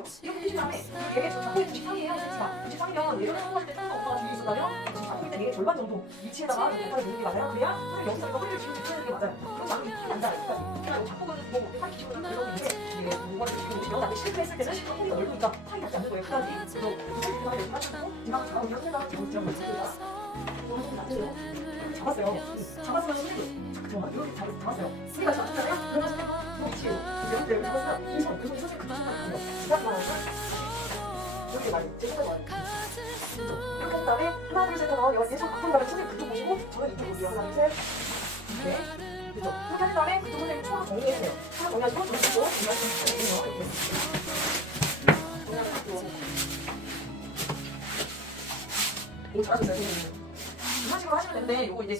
보세요. 이렇게 해준 다음에 얘게 잡고 있는 93이에요. 자, 93이면 예전에 통과할 때 조금 엄마가 뒤에 있었다면 지금 잡고 있는 얘의 절반 정도 위치에다가 이렇게 팔을 놓는 게 맞아요. 그래야 선생님 여기서 이거 허리를 지금 붙이는 게 맞아요. 그렇지 않으면 힘이 안 닿아요. 그러니까 잡고는 뭐 팔이 기초는 그러는데 이게 무거워서 지금 보시면 나중에 실패했을 때는 허리가 넓으니까 팔이 닿지 않는 거예요. 그다지 그래서 팔이 이렇게 하시고 지방 좌우로 하다가 지금 들어가 있습니다. 이거 나중에 잡았어요. 잡았으면 선생님 이렇게 잡았어요. 우리가 잡았잖아요. 그러면 이 위치에요. 이렇게 여기 잡았으면 이 손, 선생님 그 손을 잡는 거예요. 이렇게 말하면 이렇게 말해요. 제 손을 말해요. 이렇게 한 다음에 하나 둘 셋 하면 얘손 앞으로 가면 선생님 그쪽 보시고 저는 이쪽 보세요. 하나 둘 셋. 네. 그죠? 이렇게 한 다음에 그쪽 선생님 총으로 정리해주세요. 총으로 정리하시고 저는 이쪽 정리하시면 돼요. 이렇게. 정리하시고. 오 잘하셨어요 선생님. 이런 식으로 하시면 되는데 요거 이제